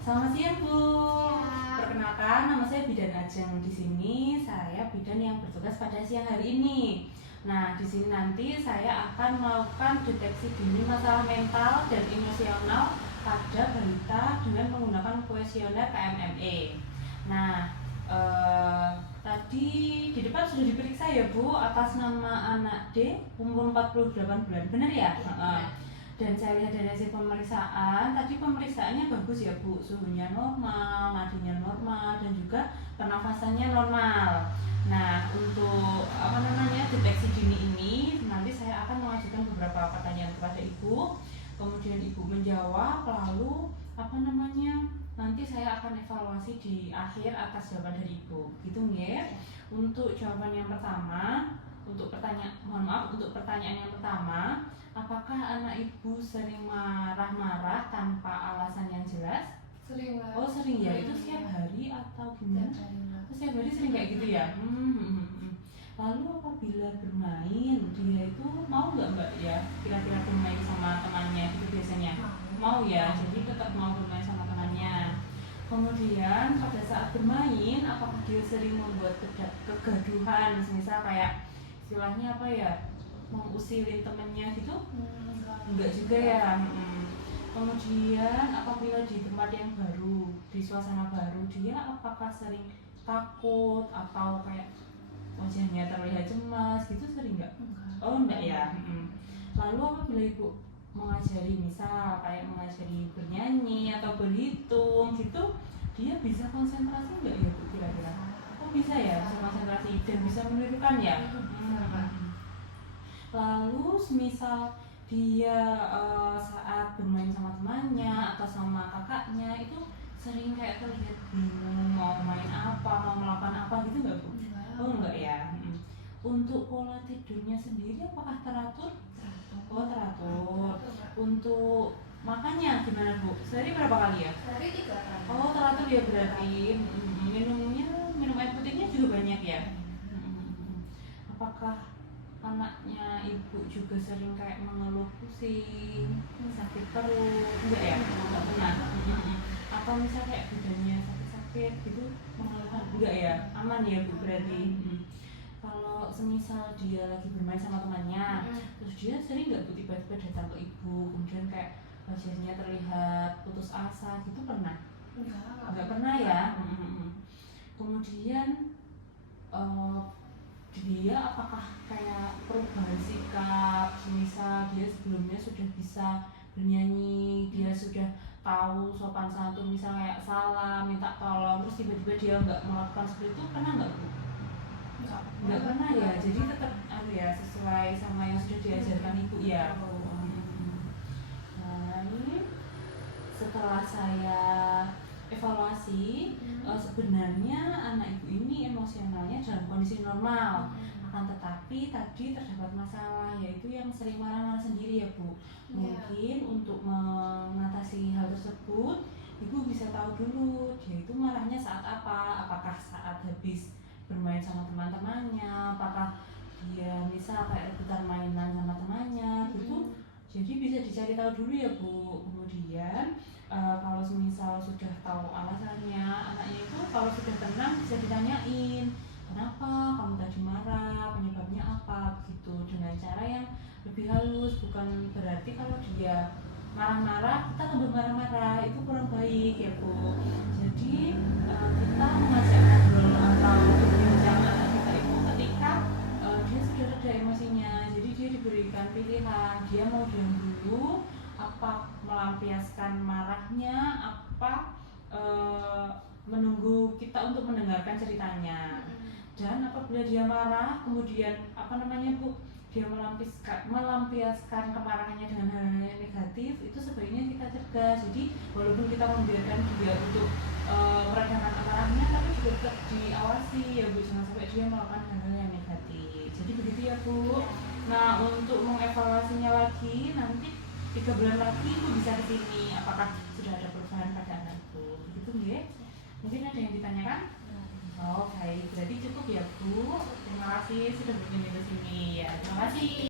Selamat siang Bu. Ya. Perkenalkan, nama saya Bidan Ajeng. Di sini saya bidan yang bertugas pada siang hari ini. Nah, di sini nanti saya akan melakukan deteksi dini masalah mental dan emosional pada balita dengan menggunakan kuesioner KMME. Nah, tadi di depan sudah diperiksa ya Bu atas nama anak D, umur 48 bulan. Benar ya? Dan saya lihat dari hasil pemeriksaan, tadi pemeriksaannya bagus ya Bu, suhunya normal, nadinya normal, dan juga pernafasannya normal. Nah, untuk deteksi dini ini, nanti saya akan mengajukan beberapa pertanyaan kepada Ibu, kemudian Ibu menjawab, lalu nanti saya akan evaluasi di akhir atas jawaban dari Ibu. Gitu nggih. Untuk jawaban yang pertama, untuk pertanyaan yang pertama, apakah anak Ibu sering marah-marah tanpa alasan yang jelas? Sering lah. Oh sering ya, itu setiap hari atau gimana? Setiap hari sering kayak gitu ya? Lalu apabila bermain, dia itu mau nggak Mbak ya? Kira-kira bermain sama temannya itu biasanya? Mau ya, jadi tetap mau bermain sama temannya. Kemudian pada saat bermain, apakah dia sering membuat kegaduhan, misal kayak istilahnya apa ya, mengusilin temennya gitu? Enggak juga ya. Kemudian apabila di tempat yang baru, di suasana baru, dia apakah sering takut atau kayak wajahnya terlihat cemas gitu, sering nggak? Oh enggak ya. Lalu apabila Ibu mengajari, misal kayak mengajari bernyanyi atau berhitung gitu, dia bisa konsentrasi nggak ya Bu kira-kira? Oh bisa ya, bisa konsentrasi dan bisa menirukan ya. Lalu semisal dia saat bermain sama temannya atau sama kakaknya itu sering kayak terlihat bingung mau main apa, mau melakukan apa gitu nggak Bu? Oh enggak ya. Untuk pola tidurnya sendiri apakah teratur? Oh teratur. Untuk makannya gimana Bu? Sehari berapa kali ya? Sehari 3 kali. Oh teratur ya berarti. Minum air putihnya juga banyak ya? Apakah anaknya Ibu juga sering kayak mengeluh pusing, sakit perut? Enggak ya? Enggak pernah. Atau misal kayak badannya sakit-sakit gitu mengeluhkan? Enggak ya? Aman ya Bu berarti. Kalau semisal dia lagi bermain sama temannya, terus dia sering nggak Bu tiba-tiba datang ke Ibu, kemudian kayak wajahnya terlihat putus asa gitu, pernah? Enggak pernah ya. Kemudian dia apakah kayak perubahan sikap, misal dia sebelumnya sudah bisa bernyanyi, dia sudah tahu sopan santun, misal kayak salam, minta tolong, terus tiba-tiba dia nggak melakukan seperti itu, pernah nggak Bu? Nggak pernah ya, jadi tetap sesuai sama yang sudah diajarkan Ibu ya. Nah ini setelah saya evaluasi, sebenarnya anak Ibu ini emosionalnya dalam kondisi normal, akan tetapi tadi terdapat masalah, yaitu yang sering marah-marah sendiri ya Bu. Mungkin untuk mengatasi hal tersebut, Ibu bisa tahu dulu dia itu marahnya saat apa, apakah saat habis bermain sama teman-temannya, apakah dia misal kayak rebutan mainan sama temannya gitu. Jadi bisa dicari tahu dulu ya Bu. Kemudian kalau misal sudah tahu alasannya, anaknya itu kalau sudah tenang bisa ditanyain, kenapa kamu tadi marah, penyebabnya apa, begitu, dengan cara yang lebih halus. Bukan berarti kalau dia marah-marah kita tambah marah-marah, itu kurang baik ya Bu. Jadi kita mengajak ngobrol atau berbincang anak kita itu ketika dia sudah reda emosinya. Jadi dia diberikan pilihan, dia mau diam dulu, apa melampiaskan marahnya, apa menunggu kita untuk mendengarkan ceritanya. Dan apabila dia marah, kemudian Bu, dia melampiaskan kemarahannya dengan hal-hal yang negatif, itu sebaiknya kita cegah. Jadi walaupun kita membiarkan dia untuk meredakan amarahnya, tapi juga tetap diawasi ya Bu, jangan sampai dia melakukan hal-hal yang negatif. Jadi begitu ya Bu. Nah untuk mengevaluasinya lagi, nanti 3 bulan lagi Ibu bisa kesini, apakah sudah ada perubahan pada anakku, begitu nggih? Mungkin ada yang ditanyakan? Oh baik, berarti cukup ya Bu. Terima kasih sudah berkunjung ke sini ya. Terima kasih.